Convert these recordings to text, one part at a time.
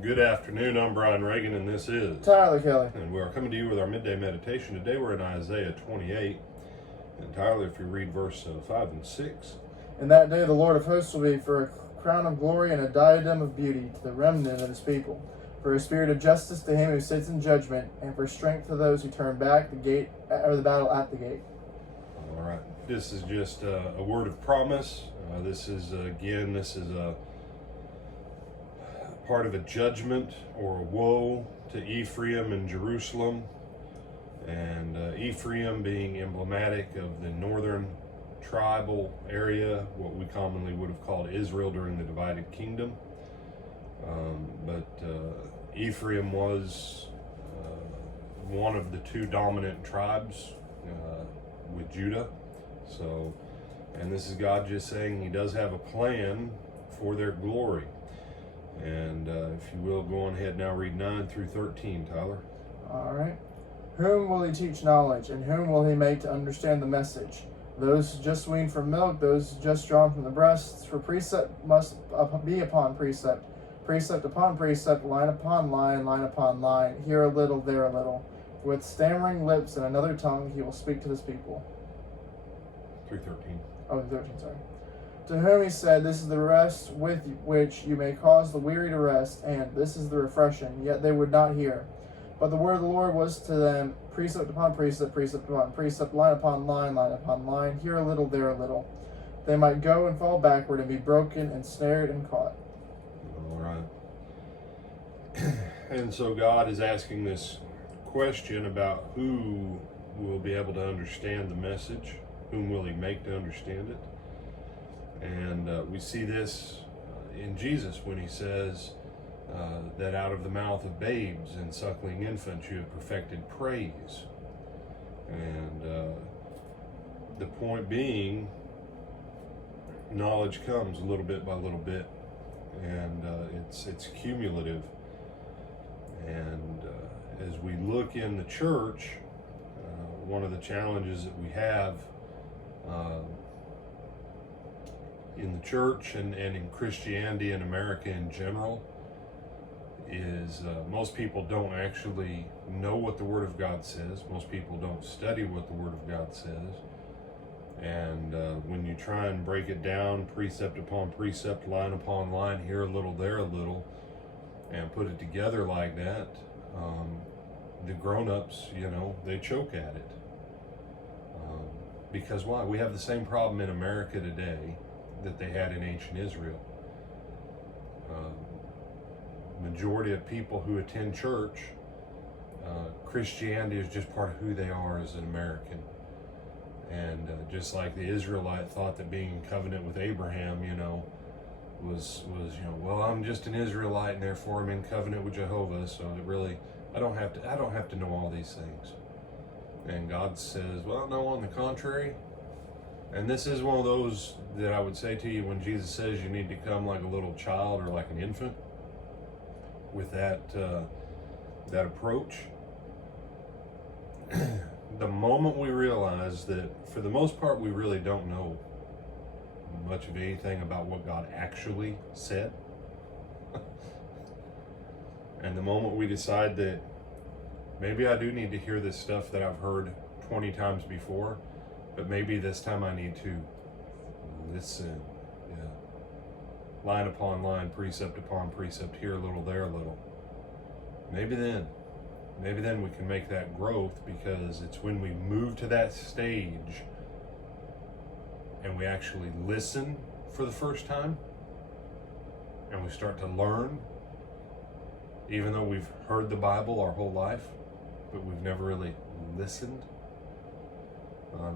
Good afternoon. I'm Brian Reagan, and this is Tyler Kelly. And we are coming to you with our midday meditation. Today we're in Isaiah 28. And Tyler, if you read verse 5 and 6. In that day the Lord of hosts will be for a crown of glory and a diadem of beauty to the remnant of his people, for a spirit of justice to him who sits in judgment, and for strength to those who turn back the battle at the gate. All right. This is just a word of promise. This is a part of a judgment or a woe to Ephraim and Jerusalem. And Ephraim being emblematic of the northern tribal area, what we commonly would have called Israel during the divided kingdom. But Ephraim was one of the two dominant tribes with Judah. So, and this is God just saying he does have a plan for their glory. And if you will, go on ahead now, read 9 through 13, Tyler. All right. Whom will he teach knowledge, and whom will he make to understand the message? Those just weaned from milk, those just drawn from the breasts. For precept must be upon precept, precept upon precept, line upon line, line upon line, here a little, there a little. With stammering lips and another tongue he will speak to this people. 3:13. Oh, 13, sorry. To whom he said, this is the rest with which you may cause the weary to rest, and this is the refreshing. Yet they would not hear. But the word of the Lord was to them, precept upon precept, precept upon precept, line upon line, line upon line, here a little, there a little. They might go and fall backward and be broken and snared and caught. All right. And so God is asking this question about who will be able to understand the message, whom will he make to understand it. And we see this in Jesus when he says that out of the mouth of babes and suckling infants you have perfected praise. And the point being, knowledge comes little bit by little bit, and it's cumulative. And as we look in the church, one of the challenges that we have in the church and in Christianity in America in general is most people don't actually know what the Word of God says. Most people don't study what the Word of God says. And when you try and break it down, precept upon precept, line upon line, here a little, there a little, and put it together like that, the grown-ups, they choke at it. Because why? We have the same problem in America today that they had in ancient Israel. Majority of people who attend church, Christianity is just part of who they are as an American. And just like the Israelite thought that being in covenant with Abraham, was well, I'm just an Israelite and therefore I'm in covenant with Jehovah, so it really I don't have to know all these things. And God says, well, no, on the contrary. And this is one of those that I would say to you when Jesus says you need to come like a little child or like an infant with that approach. The moment we realize that for the most part we really don't know much of anything about what God actually said, and the moment we decide that maybe I do need to hear this stuff that I've heard 20 times before, but maybe this time I need to listen. Yeah. Line upon line, precept upon precept, here a little, there a little. Maybe then we can make that growth, because it's when we move to that stage and we actually listen for the first time and we start to learn, even though we've heard the Bible our whole life, but we've never really listened.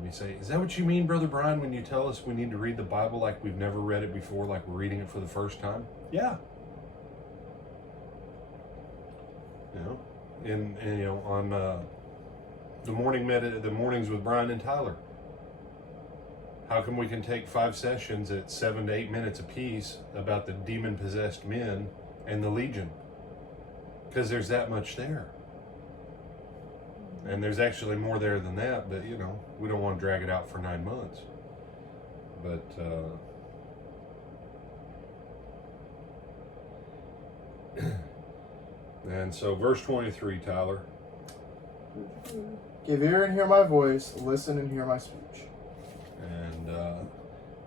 You say, is that what you mean, Brother Brian, when you tell us we need to read the Bible like we've never read it before, like we're reading it for the first time? Yeah. On the mornings with Brian and Tyler, how come we can take 5 sessions at 7 to 8 minutes apiece about the demon-possessed men and the legion? Because there's that much there. And there's actually more there than that, but we don't want to drag it out for 9 months. But And so, verse 23, Tyler. Give ear and hear my voice. Listen and hear my speech.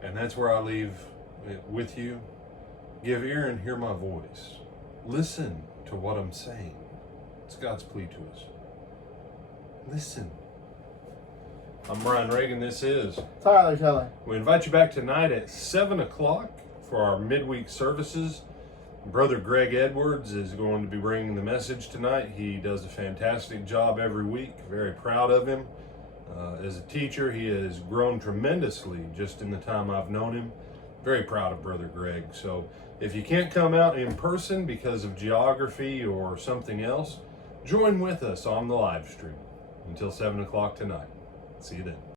And that's where I leave it with you. Give ear and hear my voice. Listen to what I'm saying. It's God's plea to us. Listen. I'm Brian Reagan. This is Tyler Kelly. We invite you back tonight at 7 o'clock for our midweek services. Brother Greg Edwards is going to be bringing the message tonight. He does a fantastic job every week. Very proud of him. As a teacher, he has grown tremendously just in the time I've known him. Very proud of Brother Greg. So if you can't come out in person because of geography or something else, join with us on the live stream until 7 o'clock tonight. See you then.